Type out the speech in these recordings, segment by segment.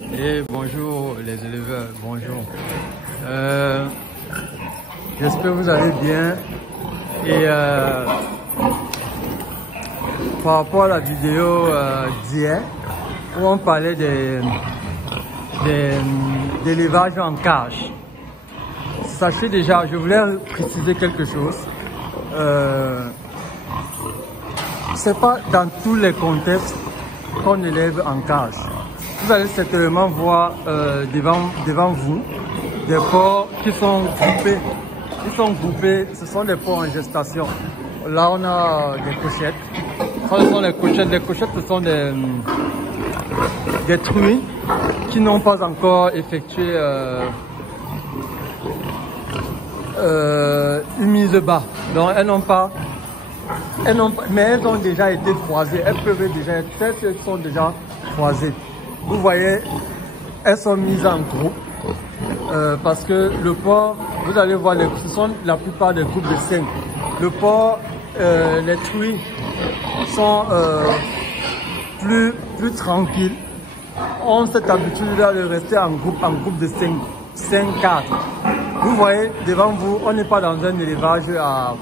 Et bonjour les éleveurs, bonjour. J'espère que vous allez bien. Et par rapport à la vidéo d'hier, où on parlait d'élevage en cage, sachez déjà, je voulais préciser quelque chose. C'est pas dans tous les contextes qu'on élève en cage. Vous allez certainement voir devant vous des porcs qui sont groupés. Ils sont groupés, ce sont des porcs en gestation. Là, on a des cochettes. Ce sont les cochettes. Les cochettes, ce sont des truies qui n'ont pas encore effectué une mise bas. Donc, elles n'ont pas, mais elles ont déjà été croisées. Elles peuvent déjà être, elles sont déjà croisées. Vous voyez, elles sont mises en groupe parce que le porc, vous allez voir, ce sont la plupart des groupes de 5. Le porc, les truies sont plus tranquilles. On s'est habitué de rester en groupe de 5-4. Vous voyez, devant vous, on n'est pas dans un élevage à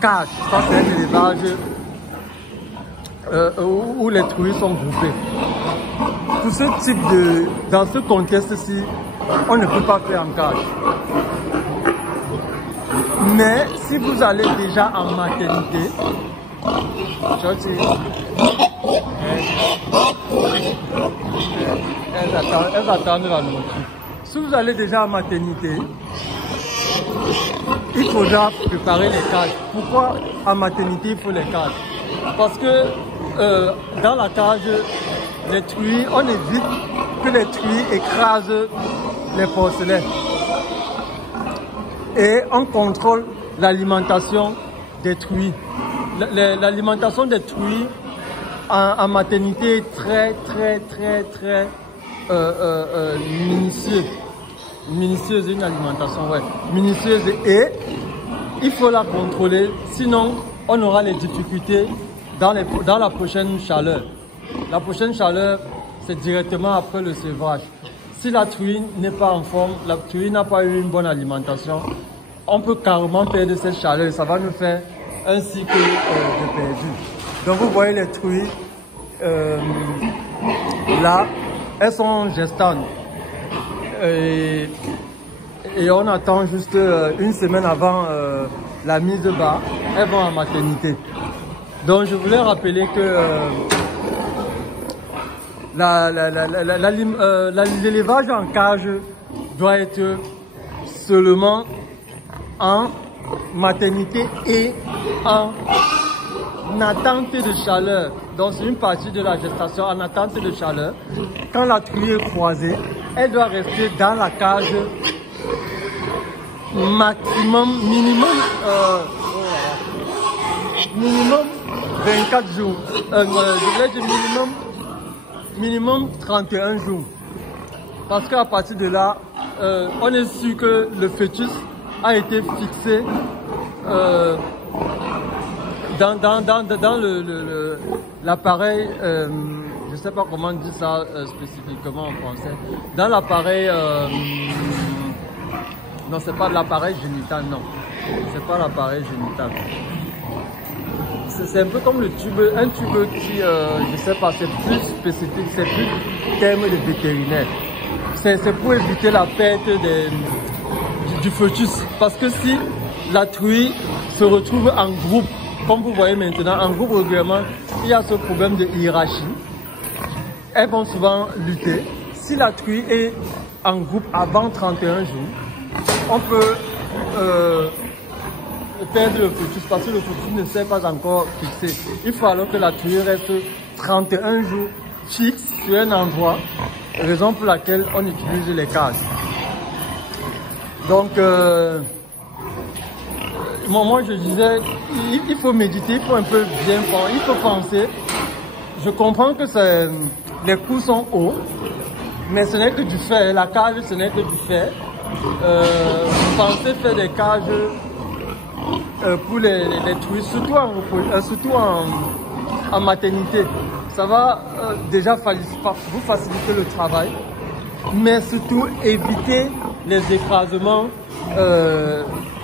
cage. Ça, c'est un élevage où les truies sont groupées. Pour ce type dans ce contexte-ci, on ne peut pas faire en cage. Mais si vous allez déjà en maternité, elles attendent la nourriture. Si vous allez déjà en maternité, il faudra préparer les cages. Pourquoi en maternité il faut les cages? Parce que dans la cage, les truies, on évite que les truies écrasent les porcelets. Et on contrôle l'alimentation des truies. L'alimentation des truies en maternité est très minutieuse. Minutieuse, une alimentation, ouais. Minutieuse, et il faut la contrôler, sinon on aura les difficultés dans la prochaine chaleur. La prochaine chaleur, c'est directement après le sevrage. Si la truie n'est pas en forme, la truie n'a pas eu une bonne alimentation, on peut carrément perdre cette chaleur. Ça va nous faire un cycle de perdu. Donc vous voyez les truies, là, elles sont gestantes. Et on attend juste une semaine avant la mise de bas, elles vont en maternité. Donc je voulais rappeler que l'élevage en cage doit être seulement en maternité et en attente de chaleur. Donc c'est une partie de la gestation en attente de chaleur. Quand la truie est croisée, elle doit rester dans la cage minimum 24 jours. Je voulais dire minimum 31 jours. Parce qu'à partir de là, on est sûr que le fœtus a été fixé dans l'appareil, je ne sais pas comment on dit ça spécifiquement en français, dans l'appareil, non, c'est pas l'appareil génital, non, c'est pas l'appareil génital. C'est un peu comme le tube, un tube qui, je sais pas, c'est plus spécifique, c'est plus terme de vétérinaire. C'est pour éviter la perte du fœtus. Parce que si la truie se retrouve en groupe, comme vous voyez maintenant, en groupe régulièrement, il y a ce problème de hiérarchie. Elles vont souvent lutter. Si la truie est en groupe avant 31 jours, on peut perdre le fœtus parce que le fœtus ne s'est pas encore fixé. Il faut alors que la truie reste 31 jours fixe sur un endroit, raison pour laquelle on utilise les cages. Donc, moi je disais, il faut méditer, il faut un peu bien penser, il faut penser. Je comprends que les coûts sont hauts, mais ce n'est que du fer. La cage, ce n'est que du fer. Vous pensez faire des cages pour les truies, surtout en maternité. ça va déjà vous faciliter le travail, mais surtout éviter les écrasements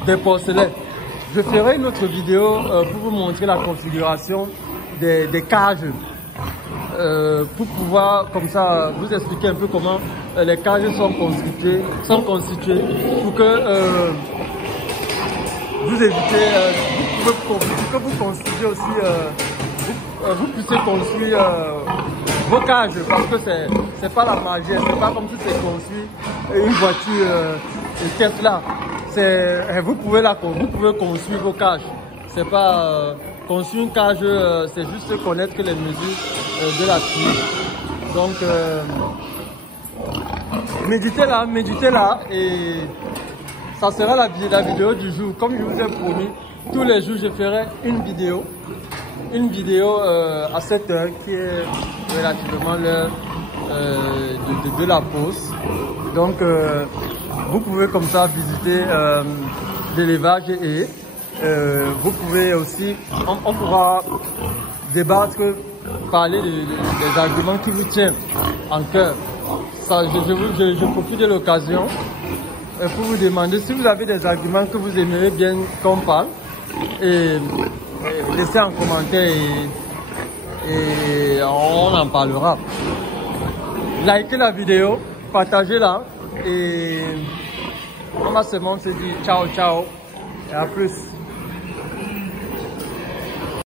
des porcelaines. Je ferai une autre vidéo pour vous montrer la configuration des cages, pour pouvoir comme ça vous expliquer un peu comment les cages sont constituées pour que vous évitez, que vous construisez aussi, vous puissiez construire vos cages, parce que c'est pas la magie, c'est pas comme si c'est construit une voiture Tesla. Vous pouvez construire vos cages. C'est pas construire une cage, c'est juste connaître les mesures de la tuile. Donc méditez là et ça sera la vidéo du jour. Comme je vous ai promis, tous les jours je ferai une vidéo à 7 h qui est relativement l'heure de la pause. Donc vous pouvez comme ça visiter l'élevage et vous pouvez aussi, on pourra débattre, parler des arguments qui vous tiennent en cœur. Je profite de l'occasion pour vous demander si vous avez des arguments que vous aimeriez bien qu'on parle, et laissez en commentaire et on en parlera. Likez la vidéo, partagez-la et on va seulement se dire ciao ciao et à plus.